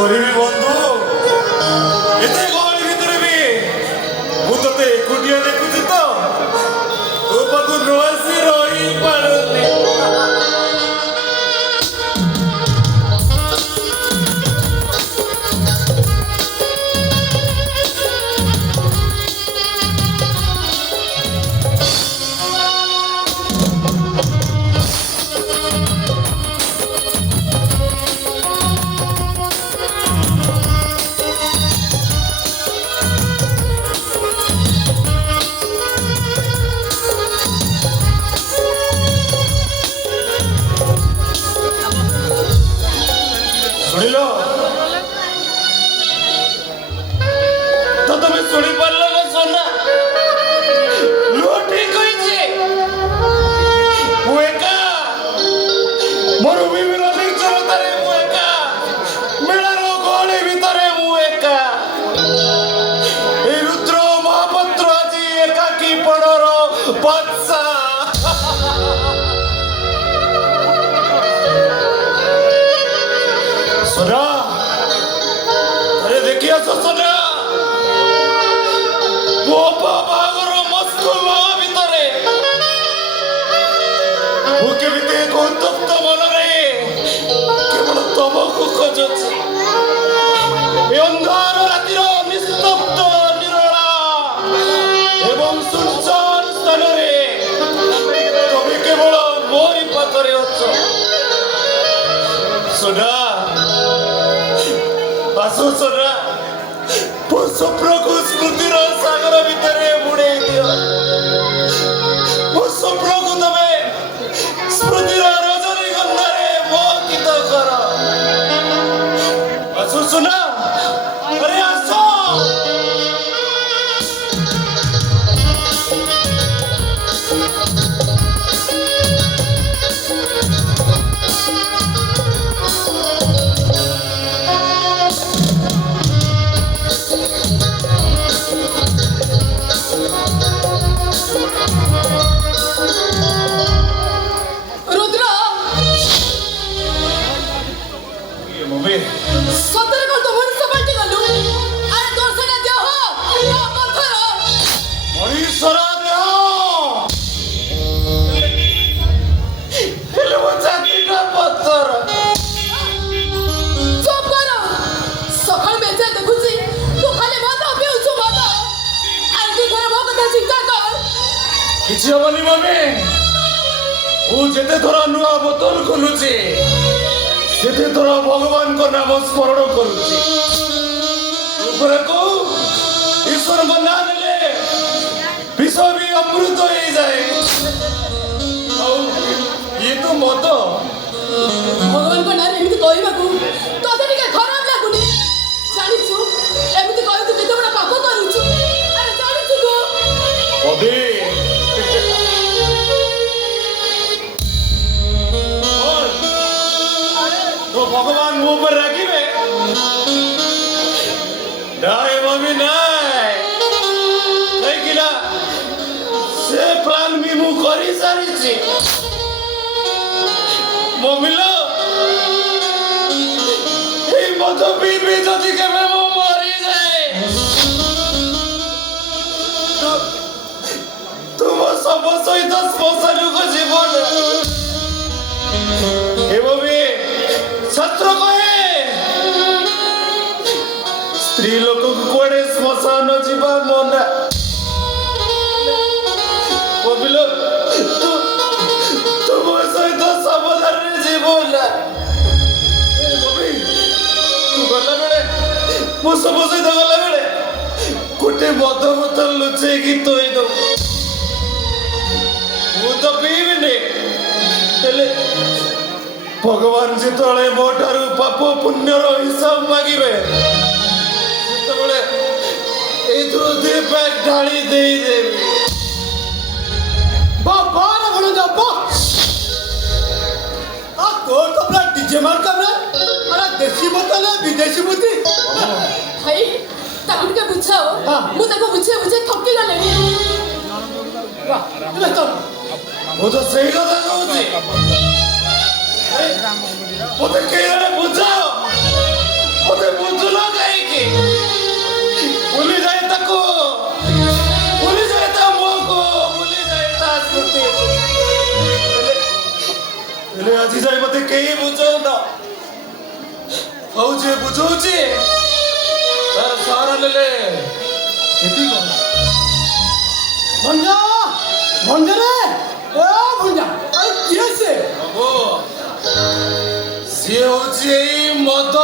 କରିବି ବନ୍ଧୁ ଏତେ ଗହଳି ଭିତରେ ବି ମୁଁ ତତେ ଏକୁଟିଆ ଦେଖୁଛି ତ ତୋ ପାଖକୁ ନ ଆସି ରହିପାରୁନି। ଶୁଣିଲ ତ ତମେ ଶୁଣିପାରିଲ ନା ସୋନା? ଲୁହ ଠିକ କହିଛି। ମୁଁ ଏକା ମରୁଭୂମିର ନିର୍ଜନତାରେ ମୁଁ ଏକା ମେଳାର ଗହଳି ଭିତରେ ମୁଁ ଏକା এই রুদ্র মহাপাত্র আজি একাকী পড়র বাদশা। সোনা আরে দেখি আছো সোনা ମୋ ବାହାଘର ମସ୍କଲ ଭିତରେ ମୁଁ କେମିତି ଏକ ଉତ୍ତପ୍ତ ମନରେ କେବଳ ତମକୁ ଖୋଜୁଛି। ଏ ଅନ୍ଧାର ରାତିର ନିସ୍ତବ୍ଧ ନିରୋଳା ଏବଂ ସୁନସାନ ସ୍ଥାନରେ ତମେ କେବଳ ମୋରି ପାଖରେ ଅଛ। সোনা ଆସୁ সোনা ମୋ ସ୍ୱପ୍ନକୁ ସ୍ମୃତିର ସାଗର ଭିତରେ ବୁଡ଼େଇ ଦିଅ। ମୋ ସ୍ୱପ୍ନକୁ ତମେ ସ୍ମୃତିର ରଜନୀଗନ୍ଧାରେ ମୋହିତ କର। ଆସୁ সোনা ଆରେ ଆସ। ସତରେ କଣ ତୁ ମଣିଷ ପାଲଟି ଗଲୁ? ଆରେ ତୋର ସେଟା ଦେହ ନା ପଥର? ମଣିଷର ଦେହ ହେଲେ ମୋ ଛାତିଟା ପଥର। ଚୁପ୍ କର। ସକାଳ ବେଜେ ଦେଖୁଛି ତୁ ଖାଲି ମଦ ପିଉଛୁ ମଦ। ଆରେ ତୁ ଥରେ ମୋ କଥା ଚିନ୍ତା କର। କିଛି ହବନି ମମି। ମୁଁ ଯେତେ ଥର ନୂଆ ବୋତଲ ଖୋଲୁଛି ସେତେ ଥର ଭଗବାନଙ୍କ ନାମ ସ୍ମରଣ କରୁଛି। ଉପରକୁ ଈଶ୍ୱରଙ୍କ ନାଁ ନେଲେ ବିଷ ବି ଅମୃତ ହେଇଯାଏ। ଆଉ ଇଏ ତ ମଦ। ଭଗବାନଙ୍କ ନାଁରେ ଏମିତି କହିବାକୁ ତତେ ଟିକେ ଖରାପ ଲାଗୁନି? ଜାଣିଛୁ ଏମିତି କହି ତୁ କେତେ ବଡ଼ ପାପ କରୁଛୁ? ଆରେ ଜାଣିଛୁ ତୁ ଅବେ তো ভগবান ମୋ ଉପରେ ରାଗିବେ? ନାଇଁ ମମି ନାଇଁ। କାହିଁକି ନା ସେ ପ୍ଲାନ୍ ବି ମୁଁ କରିସାରିଛି। ମମିଲ ଏଇ ମଦ ପିଇବି ଯଦି କେବେ ମୁଁ ମରିଯାଏ ତୁମ ଶବ ସହିତ ଶ୍ମଶାନକୁ ଯିବ ନା। ଏ ମମି শাস্ত্র কহে স্ত্রী লোকକୁ କୁଆଡ଼େ ଶ୍ମଶାନ ଯିବା ମନା। କବିଲ ତୁ ମୋ ସହିତ ସାବଧାନରେ ଯିବ ନା। କବି ତୁ ଗଲାବେଳେ ମୋ ଶବ ସହିତ ଗଲାବେଳେ ଗୋଟେ ମଦ ବୋତଲ ଲୁଚେଇକି ଥୋଇ ଦବୁ। ମୁଁ ତ ପିଇବିନି ହେଲେ ଭଗବାନ ଯେତେବେଳେ ମୋ ଠାରୁ ପାପ ପୁଣ୍ୟର ହିସାବ ମାଗିବେ ସେତେବେଳେ ଏଇଥିରୁ 2 ପ୍ୟାକ୍ ଢାଳି ଦେଇଦେବି। बार बोलो जा बा आ कोर तो अपना डीजे मार कर रहा अरे देसी बोतल है विदेशी बुद्धि ଭାଇ ତାକୁ ଟିକେ ବୁଝାଅ। ମୁଁ ତାକୁ ବୁଝେଇ ବୁଝେଇ ଥକି ଗଲିଣି। ମୁଁ ତ ସେଇ କଥା କହୁଛି ମତେ କେହି ଜଣେ ବୁଝାଅ ମତେ ବୁଝୁନ କାହିଁକି ଭୁଲିଯାଏ ତାକୁ ଭୁଲିଯାଏ ତା ମୁହଁକୁ ଭୁଲିଯାଏ ତା ସ୍ମୃତି ହେଲେ ଆଜି ଯାଇ ମତେ କେହି ବୁଝଉନ ଆଉ ଯିଏ ବୁଝଉଛି ତାର ସାହାରା ନେଲେ କେତେ କଣ ଭଞ୍ଜା ଭଞ୍ଜରେ ଏ ଭଞ୍ଜା ଆରେ କିଏ ସେ ବାବୁ ସିଏ ହଉଛି ଏଇ ମଦ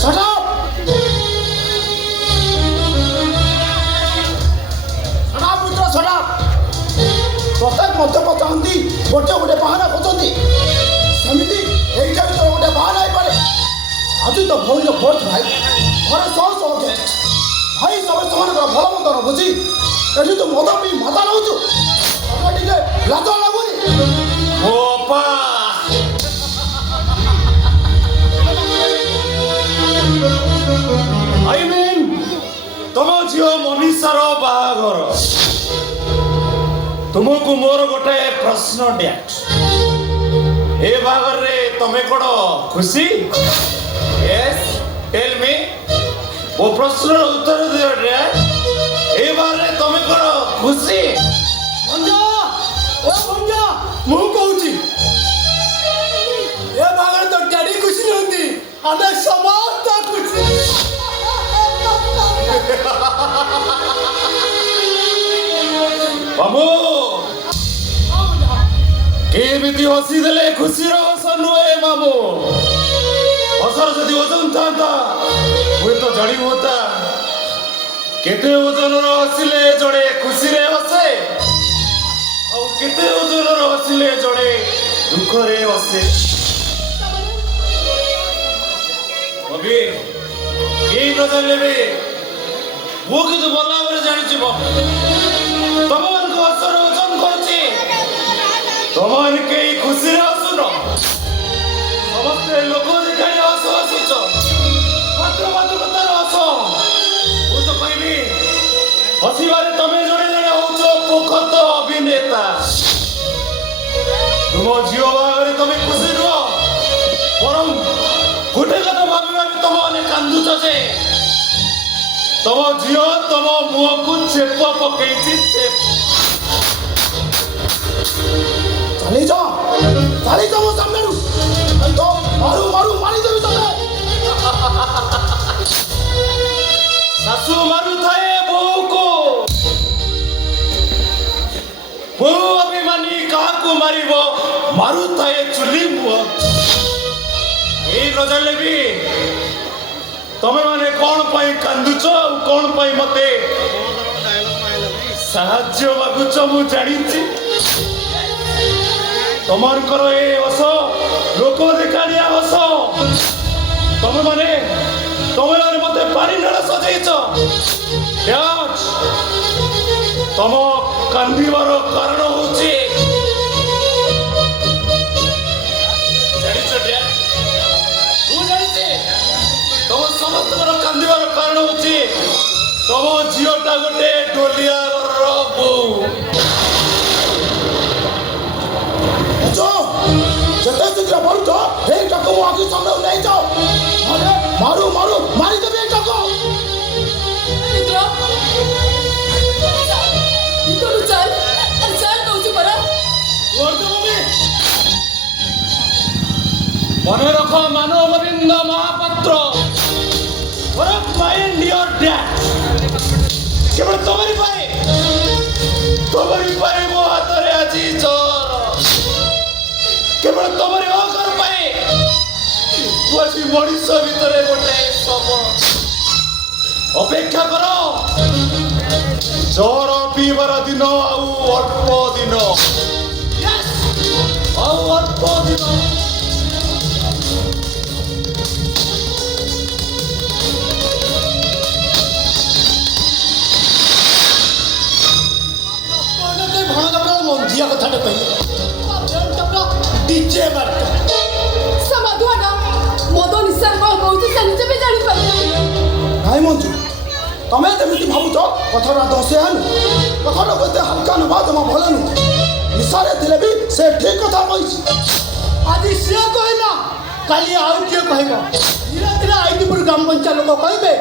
ସଟା ପୁତ୍ର ସଟା ପ୍ରତ୍ୟେକ ମଦ୍ୟପ ଚାହାନ୍ତି ଗୋଟେ ବାହାନା ଖୋଜନ୍ତି ସେମିତି ଏଇଟା ଭିତରେ ଗୋଟେ ବାହାନା ହେଇପାରେ ଆଜି ତ ଭଉଣୀର ଭୋଟ ଭାଇ ଘରେ ଶହ ଶହ ଗେଷ୍ଟ ଭାଇ ସେମାନଙ୍କର ଭଲ ମନ୍ଦ ନ ବୁଝି ଏଠି ତୁ ମଦ ପିଇ ମାତା ରହୁଛୁ ଟିକେ ଲାଜ ଲାଗୁନି ମୋ ଅପା I mean ତମ ଝିଅ ମନୀଷାର ବାହାଘର ତୁମକୁ ମୋର ଗୋଟେ ପ୍ରଶ୍ନ ଡ୍ୟାଟ୍ ଏ ବାହାଘରରେ ତମେ କଣ ଖୁସି ୟେସ୍ ଟେଲ୍ ମି ମୋ ପ୍ରଶ୍ନର ଉତ୍ତର ଦିଅ ଡ୍ୟାଟ୍ ଏ ବାହାଘରରେ ତମେ କଣ ଖୁସି ଭଞ୍ଜା ଓ ଭଞ୍ଜା ମୁଁ କହୁଛି ଏ ବାହାଘର ତ ଡ୍ୟାଡି ଖୁସି ନୁହନ୍ତି ଆମେ ସମସ୍ତେ ଖୁସି ବାବୁ କେମିତି ହସି ଦେଲେ ଖୁସିର ହସ ନୁହେଁ ବାବୁ ହସର ଯଦି ଓଜନ ଥାନ୍ତା ହୁଏତ ଜାଣି ହୁଅନ୍ତା କେତେ ଓଜନର ହସିଲେ ଜଣେ ଖୁସିରେ ହସେ ଆଉ କେତେ ଓଜନର ହସିଲେ ଜଣେ ଦୁଃଖରେ ହସେ କବି କେହି ନ ଜାଣିଲେ ବି ମୁଁ କିନ୍ତୁ ଭଲ ଭାବରେ ଜାଣିଛି ବାବୁ ତମମାନଙ୍କ ହସର ଓଜନ କହୁଛି ତମମାନେ କେହି ଖୁସିରେ ହସୁନ ସମସ୍ତେ ଲୋକ ଦେଖାଇ ହସ ହସୁଛ ମାତୃକତାର ହସ ମୁଁ ତ କହିବି ହସିବାରେ ତମେ ଜଣେ ଜଣେ ହଉଛ ପୋଖତ ଅଭିନେତା ତୁମ ଝିଅ ବାହାଘରେ ତମେ ଖୁସି ନୁହ ବରଂ ଗୋଟେ କଥା ଭାବି ଭାବି ତମମାନେ କାନ୍ଦୁଛ ଯେ ତମ ଝିଅ ତମ ମୁହଁକୁ ଚେପ ପକେଇଛି ଚେପ ଚାଲି ଯା ମୋ ସାମ୍ନାରୁ ତ ମାରୁ ମାରୁ ମାରିଦେବି ତତେ ଶାଶୁ ମାରୁଥାଏ ବୋହୂକୁ ବୋହୂ ଅଭିମାନୀ କାହାକୁ ମାରିବ ମାରୁଥାଏ ଚୁଲି ମୁହଁ ଏଇ ନ ଜାଣିଲେ ବି ତମେ ମାନେ କଣ ପାଇଁ କାନ୍ଦୁଛ ଆଉ କଣ ପାଇଁ ମତେ ସାହାଯ୍ୟ ମାଗୁଛ ମୁଁ ଜାଣିଛି ତମଙ୍କର ଏ ହସ ଲୋକ ଦେଖାଣିଆ ହସ ତମେ ମାନେ ମତେ ପାଣି ନାଳ ସଜେଇଛ ତମ କାନ୍ଦିବାର କାରଣ ହଉଛି ଜାଣିଛ ମୁଁ ଜାଣିଛି ତମ ସମସ୍ତଙ୍କର କାନ୍ଦିବାର କାରଣ ହଉଛି ତମ ଝିଅଟା ଗୋଟେ ଡୋଲିଆ ଘରର ବୋଉ ଯେତେ ଶୀଘ୍ର ପଡୁଛ ଏଇଟାକୁ ମୋ ଆଖି ସାମ୍ନାକୁ ନେଇଯାଅ ନହେଲେ ମାରୁ ମାରୁ ମାରିଦେବି ଏଇଟାକୁ মনে রাখো মানববিন্দ মহাপাত্র মাইন্ড ইয়োর ড্যাড কেবল তোমারই পায়ে ମୋ ହାତରେ ଆଜି ଜର କେବଳ ତମରି ଅହଙ୍କାର ପାଇଁ ତୁ ଆଜି ମଣିଷ ଭିତରେ ଗୋଟେ ଶବ ଅପେକ୍ଷା କର ଜର ପିଇବାର ଦିନ ଆଉ ଅଳ୍ପ ଦିନ ଆଉ ଅଳ୍ପ ଦିନ ମଞ୍ଜିଆ କଥାଟା କହିଲେ ଡିଜେ ମାର୍କା ସମାଧୁଆଟା ମଦ ନିଶା କଣ କହୁଛି ସେ ନିଜେ ବି ଜାଣିପାରିବେ ନାଇଁ ମଞ୍ଜୁ ତମେ ଯେମିତି ଭାବୁଛ କଥାଟା ଦଶେ ହେନୁ କଥାଟା କେତେ ହାଲକା ନେବା ଜମା ଭଲ ନୁହଁ ନିଶାରେ ଥିଲେ ବି ସେ ଠିକ କଥା କହିଛି ଆଜି ସିଏ କହିଲା କାଲି ଆଉ କିଏ କହିବ ଧୀରେ ଧୀରେ ଆଇଟିପୁର ଗ୍ରାମ ପଞ୍ଚାୟତ ଲୋକ କହିବେ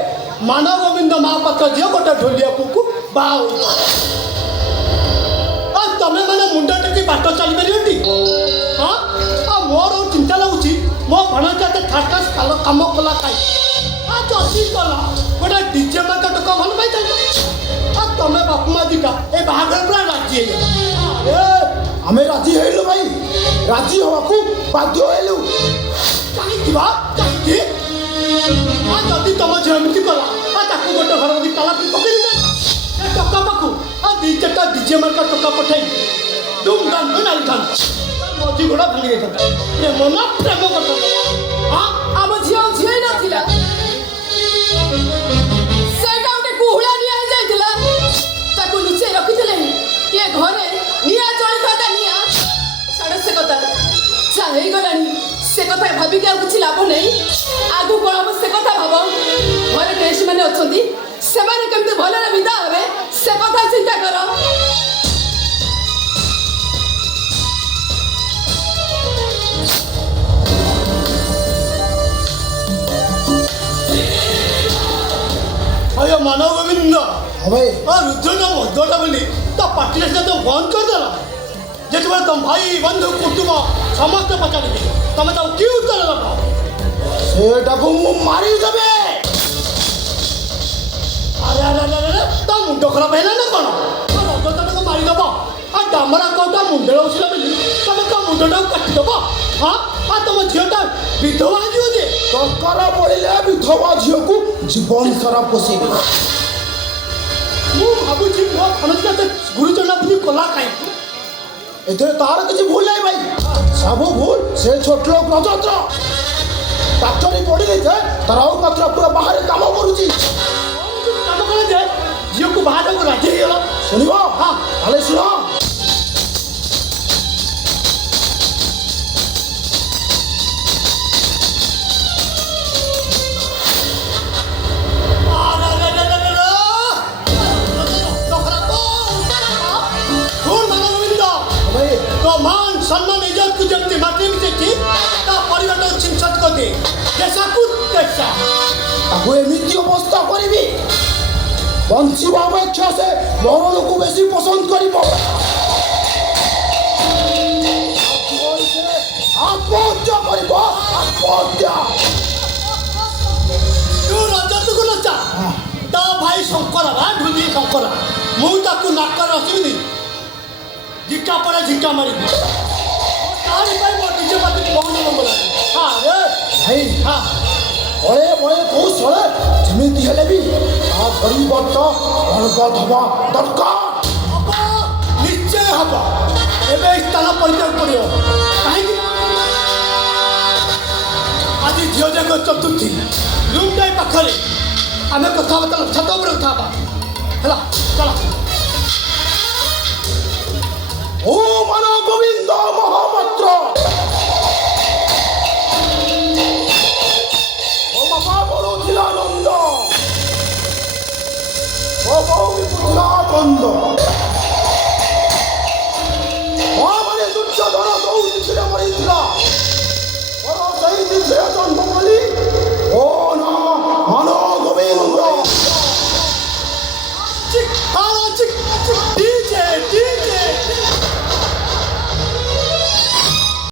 ମାନବ ଗୋବିନ୍ଦ ମହାପାତ୍ର ଝିଅ ଗୋଟେ ଢୋଲିଆ ପୁଅକୁ ବାହା ହୋଇଛି ଆଉ ତମେ ମାନେ ମୁଣ୍ଡ ଟେକି ବାଟ ଚାଲିପାରିବଟି ହଁ ଆଉ ମୋର ଚିନ୍ତା ଲାଗୁଛି ମୋ ଭଣଜା ଏତେ ଠାଟାସ କାମ କଲା ଖାଇ ଆଉ ଯଦି କଲା ଗୋଟେ ଡିଜେ ମାକା ଟୋକା ଭଲ ପାଇଥାନ୍ତା ଆଉ ତମେ ବାପା ମା ଦିଟା ଏ ବାହାଘର ପୁରା ରାଜି ହେଇଗଲା ଆରେ ଆମେ ରାଜି ହେଇଲୁ ଭାଇ ରାଜି ହବାକୁ ବାଧ୍ୟ ହେଲୁ କାହିଁକି ବା କାହିଁକି ଆଉ ଯଦି ତମ ଝିଅ ଏମିତି କଲା ଆଉ ତାକୁ ଗୋଟେ ଘର ଯଦି ତାଲା ପକେଇ ଦେଇଥାନ୍ତା ଏ ଟଙ୍କା ପାଖକୁ ଆଉ ଦୁଇ ଚାରିଟା ଡିଜେ ମାର୍କା ଟଙ୍କା ପଠାଇ ଧୁମଧାମ ନାଇଥାନ୍ତା ମଝି ଗୋଡ଼ା ଭାଙ୍ଗି ଯାଇଥାନ୍ତା ପ୍ରେମ ନା ପ୍ରେମ କରିଥାନ୍ତା ହଁ ଆମ ଝିଅ ଝିଅ ହିଁ ନଥିଲା ସେଇଟା ଗୋଟେ କୁହୁଳା ନିଆଁ ହେଇଯାଇଥିଲା ତାକୁ ଲୁଚେଇ ରଖିଥିଲେ ଇଏ ଘରେ ନିଆଁ ଚଳିଥାନ୍ତା ନିଆଁ ଛାଡ଼ ସେ କଥା ଯା ହେଇଗଲାଣି ସେ କଥା ଭାବିକି ଆଉ କିଛି ଲାଭ ନାହିଁ ଆଗକୁ କ'ଣ ହବ ସେ କଥା ଭାବ ଘରେ ଟେଷ୍ଟ ମାନେ ଅଛନ୍ତି ସେମାନେ କେମିତି ଭଲରେ ବିଦା ହେବେ ସେ କଥା ଚିନ୍ତା କର अयो मानव गोविंद ଭାଇ रुद्रटा मदटा बोली ता पार्टी से तो बंद कर देला जेतबे तुम भाई बंधु कुटुंब समस्त पचारे तमे तो की उत्तर लगा ସେଟାକୁ ମୁଁ ମାରିଦେବେ अरे अरे अरे अरे ता मुंड खराब हैला ना कोन तो रजता को मारी दबो आ डामरा कोटा मुंडे उछला बोली तमे तो मुंडटा काटी दबो हां आ तुम झियोटा विधवा जियो जे ଦରକାର ପଡ଼ିଲେ ବିଧବା ଝିଅକୁ ଜୀବନ ସାରା ପୋଷେଇବେ ମୁଁ ଭାବୁଛି ମୋ ଭଣଜା ଗୁରୁଜନ ବୁଦ୍ଧି କଲା କାଇଁ ଏଥିରେ ତାର କିଛି ଭୁଲ ନାହିଁ ଭାଇ ସବୁ ଭୁଲ ସେ ଛୋଟ ଲୋକ ରଜତ୍ର ଡାକ୍ତରୀ ପଢ଼ି ଦେଇଛେ ତାର ଆଉ ମାତ୍ର ପୁରା ବାହାରେ କାମ କରୁଛି କାମ କଲେ ଯେ ଝିଅକୁ ବାହାରକୁ ରାଜି ହେଇଗଲା ଶୁଣିବ ହଁ ତାହେଲେ ଶୁଣ ଭାଇ तो मान सम्मान इज्जत को जब माटी में थी ता परिवार तो चिंतित कर दे जैसा कुछ कैसा ତାକୁ ଏମିତି ଅବସ୍ଥା କରିବି ବଞ୍ଚିବା ଅପେକ୍ଷା ସେ ମରଣକୁ ବେଶୀ ପସନ୍ଦ କରିବ ଆତ୍ମହତ୍ୟା କରିବ ଆତ୍ମହତ୍ୟା तू रजत को लचा ता भाई शंकर बा ढुली शंकर मु ताकू नाक रसिनी झिक्का पड़े झिक्का मारी तारी भाई मो डीजे पाती बहुत बोला हां रे ଭାଇ हां ବଳେ ବଳେ କୌଶଳେ ଯେମିତି ହେଲେ ବି ତା ପରିବର୍ତ୍ତ ବଳବତ ହେବା ଦରକାର अब निश्चय हबा एबे स्थान परिचय पड़ियो काहे आज झियो जाक चतुर्थी रूम टाइम पाखरे आमे कथाबार्ता छत उपर कथा हला चला ଓ ମାନ ଗୋବିନ୍ଦ ମହାପାତ୍ର ଓ ବାପା ବଳୁଥିଲା ନନ୍ଦ ଓ ବୋଉ ବିପୁଥିଲା କନ୍ଦ ମହାମାନେ ଦୁର୍ଯ୍ୟୋଧନ ଦୌଡ଼ିଥିଲେ ମରିଥିଲା ମୋର ସେଇ ଦିବ୍ୟ ଜନ୍ମ